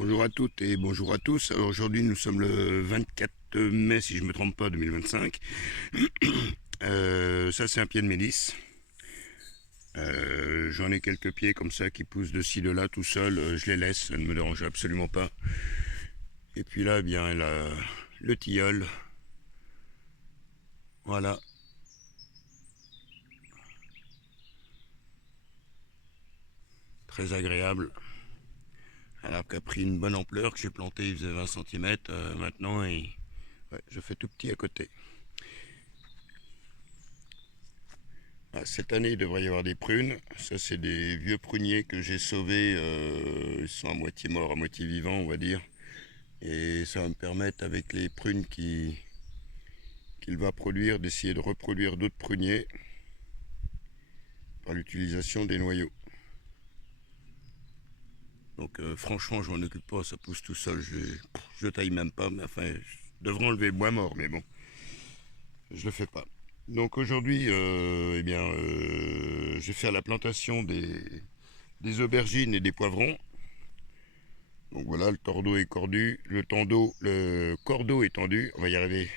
Bonjour à toutes et bonjour à tous. Alors aujourd'hui nous sommes le 24 mai si je ne me trompe pas 2025. Ça c'est un pied de mélisse. J'en ai quelques pieds comme ça qui poussent de ci de là tout seul. Je les laisse, ça ne me dérange absolument pas. Et puis là, eh bien le tilleul. Voilà, très agréable. Un arbre qui a pris une bonne ampleur, que j'ai planté, il faisait 20 cm. Maintenant, ouais, je fais tout petit à côté. Cette année, il devrait y avoir des prunes. Ça, c'est des vieux pruniers que j'ai sauvés. Ils sont à moitié morts, à moitié vivants, on va dire. Et ça va me permettre, avec les prunes qu'il va produire, d'essayer de reproduire d'autres pruniers par l'utilisation des noyaux. Donc, franchement, je m'en occupe pas. Ça pousse tout seul. Je taille même pas. Mais enfin, je devrais enlever le bois mort, mais bon, je le fais pas. Donc aujourd'hui, je vais faire la plantation des aubergines et des poivrons. Donc voilà, le tordeau est cordu, le cordeau est tendu, on va y arriver.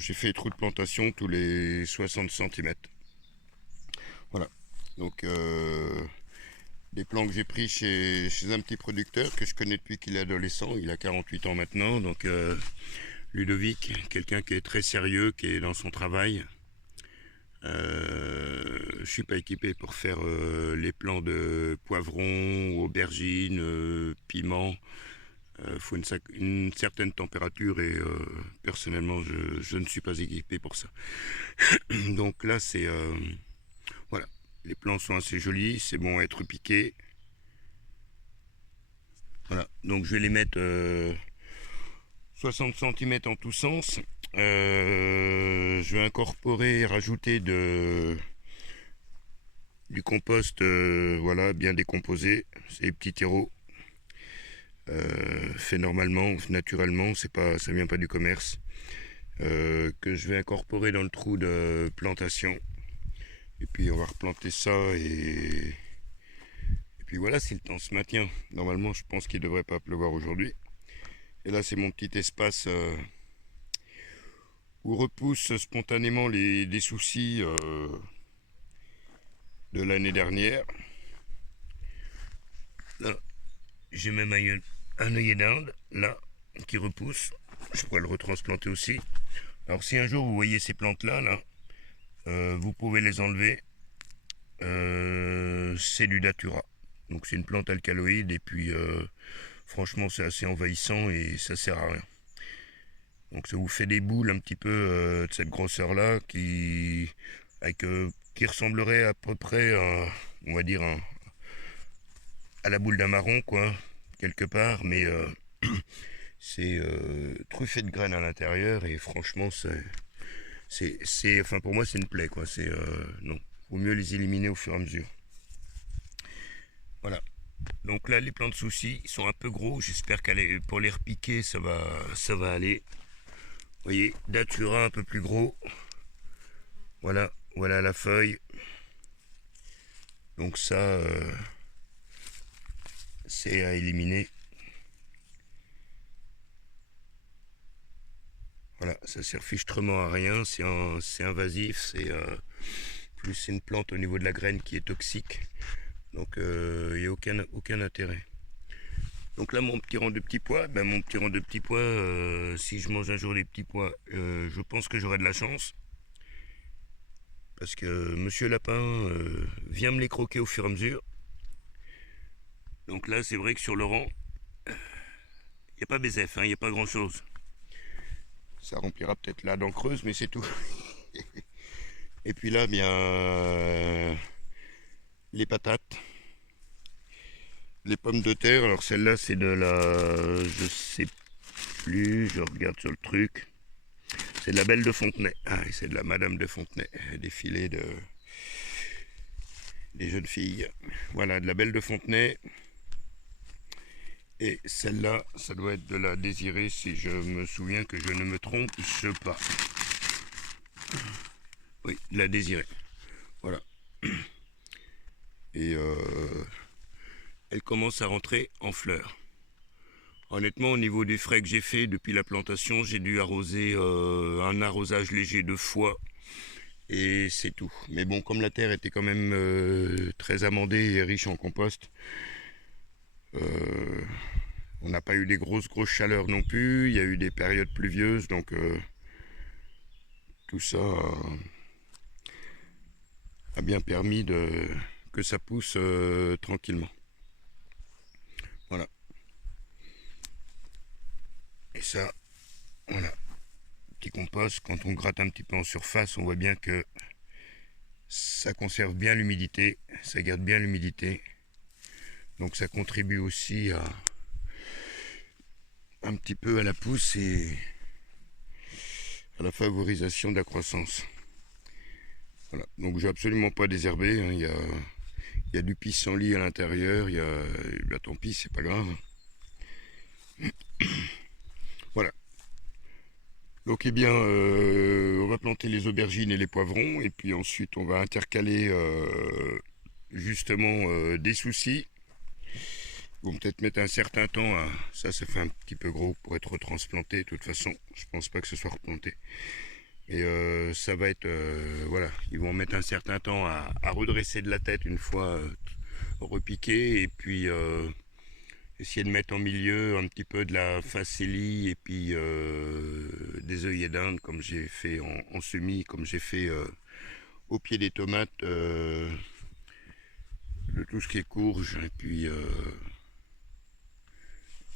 J'ai fait trous de plantation tous les 60 cm. Voilà. Donc des plants que j'ai pris chez un petit producteur que je connais depuis qu'il est adolescent, il a 48 ans maintenant, donc Ludovic, quelqu'un qui est très sérieux, qui est dans son travail. Je suis pas équipé pour faire les plants de poivrons, aubergines, piments. Faut une certaine température et personnellement je ne suis pas équipé pour ça. Donc là c'est voilà, les plants sont assez jolis, c'est bon à être piqué. Voilà, donc je vais les mettre 60 cm en tous sens. Je vais incorporer, rajouter du compost, voilà, bien décomposé. C'est des petits terreaux. Fait normalement, naturellement, ça vient pas du commerce. Que je vais incorporer dans le trou de plantation. Et puis on va replanter ça et puis voilà, si le temps se maintient. Normalement, je pense qu'il ne devrait pas pleuvoir aujourd'hui. Et là, c'est mon petit espace où repoussent spontanément des soucis de l'année dernière. Là, j'ai même un œillet d'Inde, là, qui repousse. Je pourrais le retransplanter aussi. Alors si un jour vous voyez ces plantes-là, vous pouvez les enlever. C'est du datura. Donc c'est une plante alcaloïde et puis franchement c'est assez envahissant et ça sert à rien. Donc ça vous fait des boules un petit peu de cette grosseur-là qui ressemblerait à peu près on va dire à la boule d'un marron quoi, quelque part, mais c'est truffé de graines à l'intérieur et franchement enfin pour moi c'est une plaie quoi. C'est non, vaut mieux les éliminer au fur et à mesure. Voilà. Donc là les plants de soucis ils sont un peu gros. J'espère qu'aller pour les repiquer ça va aller. Vous voyez, datura un peu plus gros. Voilà, voilà la feuille. Donc ça c'est à éliminer. Voilà, ça sert fichtrement à rien, c'est invasif, plus c'est une plante au niveau de la graine qui est toxique. Donc il n'y a aucun intérêt. Donc là mon petit rang de petits pois, si je mange un jour des petits pois, je pense que j'aurai de la chance. Parce que Monsieur Lapin vient me les croquer au fur et à mesure. Donc là c'est vrai que sur le rang, il n'y a pas BZF, il n'y a pas grand chose. Ça remplira peut-être la dent creuse, mais c'est tout. Et puis là, les patates, les pommes de terre. Alors celle-là, c'est de la, je sais plus, je regarde sur le truc. C'est de la Belle de Fontenay. Ah, c'est de la Madame de Fontenay, défilé des jeunes filles. Voilà, de la Belle de Fontenay. Et celle-là, ça doit être de la Désirée, si je me souviens que je ne me trompe pas. Oui, de la Désirée. Voilà. Et elle commence à rentrer en fleurs. Honnêtement, au niveau des frais que j'ai fait depuis la plantation, j'ai dû arroser un arrosage léger 2 fois et c'est tout. Mais bon, comme la terre était quand même très amendée et riche en compost, euh, on n'a pas eu des grosses chaleurs non plus. Il y a eu des périodes pluvieuses, donc tout ça a bien permis que ça pousse tranquillement. Voilà. Et ça, voilà. Petit compost, quand on gratte un petit peu en surface, on voit bien que ça conserve bien l'humidité, ça garde bien l'humidité. Donc ça contribue aussi un petit peu à la pousse et à la favorisation de la croissance. Voilà. Donc j'ai absolument pas désherbé, hein. Il y a du pissenlit à l'intérieur, tant pis, c'est pas grave. Voilà. Donc eh bien, on va planter les aubergines et les poivrons, et puis ensuite on va intercaler justement des soucis. Ils vont peut-être mettre un certain temps à... Ça fait un petit peu gros pour être retransplanté. De toute façon, je pense pas que ce soit replanté. Et ça va être... voilà, ils vont mettre un certain temps à redresser de la tête une fois repiqué. Et puis essayer de mettre en milieu un petit peu de la facélie et puis des œillets d'Inde comme j'ai fait en semis, comme j'ai fait au pied des tomates, de tout ce qui est courge. Et puis...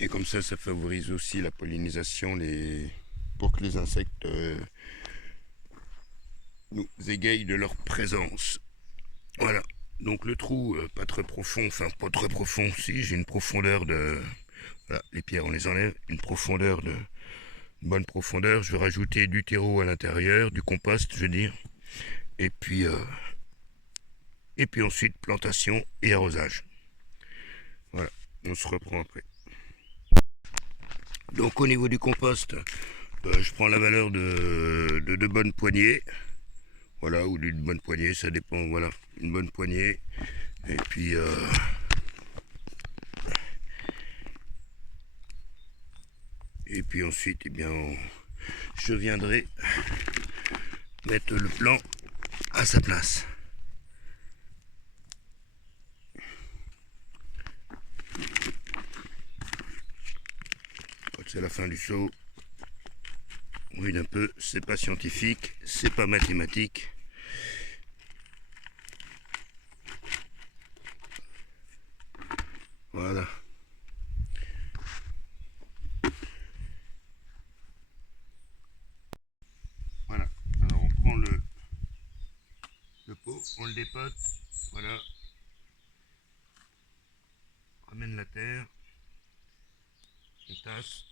et comme ça favorise aussi la pollinisation pour que les insectes nous égayent de leur présence. Voilà. Donc le trou, pas très profond, enfin pas très profond, si, j'ai une profondeur de... Voilà, les pierres on les enlève, une bonne profondeur. Je vais rajouter du terreau à l'intérieur, du compost je veux dire. Et puis ensuite plantation et arrosage. Voilà, on se reprend après. Donc au niveau du compost, je prends la valeur de 2 bonnes poignées. Voilà, ou d'une bonne poignée, ça dépend, voilà, une bonne poignée. Et puis ensuite, eh bien, je viendrai mettre le plan à sa place. Quand c'est la fin du saut, on vide un peu, c'est pas scientifique, c'est pas mathématique. Voilà. Voilà. Alors on prend le pot, on le dépote, voilà. On ramène la terre, on tasse.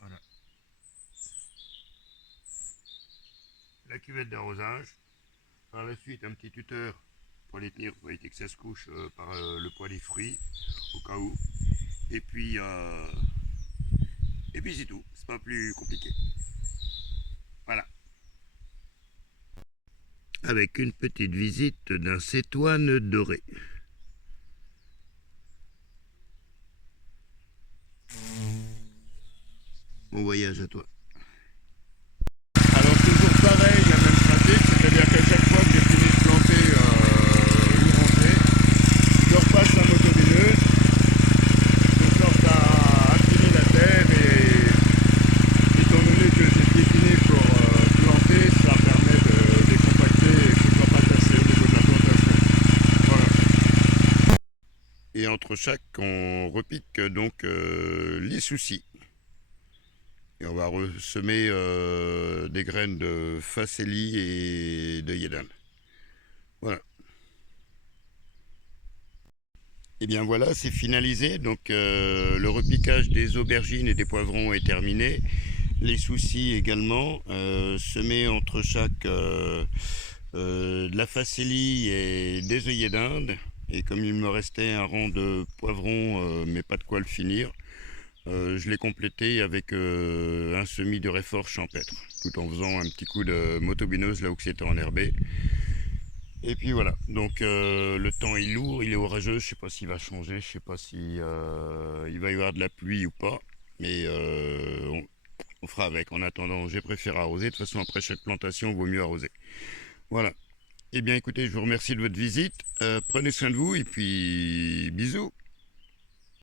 Voilà. La cuvette d'arrosage. Par la suite, un petit tuteur pour les tenir pour éviter que ça se couche par le poids des fruits, au cas où. Et puis c'est tout. C'est pas plus compliqué. Voilà. Avec une petite visite d'un cétoine doré. Bon voyage à toi. Alors toujours pareil, la même pratique, c'est-à-dire qu'à chaque fois que j'ai fini de planter une rangée, je repasse un motobineuse, de sorte à affiner la terre et étant donné que j'ai piétiné pour planter, ça permet de décompacter et que ce ne soit pas tassé au niveau de la plantation. Voilà. Et entre chaque, on repique donc les soucis. Et on va ressemer des graines de facélie et de d'œillet. Voilà. Et bien voilà, c'est finalisé. Donc le repiquage des aubergines et des poivrons est terminé. Les soucis également. Semés entre chaque de la facélie et des œillets d'Inde. Et comme il me restait un rang de poivrons, mais pas de quoi le finir, je l'ai complété avec un semis de réfort champêtre, tout en faisant un petit coup de motobineuse là où c'était enherbé. Et puis voilà, donc le temps est lourd, il est orageux, je sais pas s'il va changer, je sais pas si il va y avoir de la pluie ou pas, mais on fera avec. En attendant, j'ai préféré arroser. De toute façon, après chaque plantation, il vaut mieux arroser. Voilà. Eh bien, écoutez, je vous remercie de votre visite. Prenez soin de vous et puis bisous.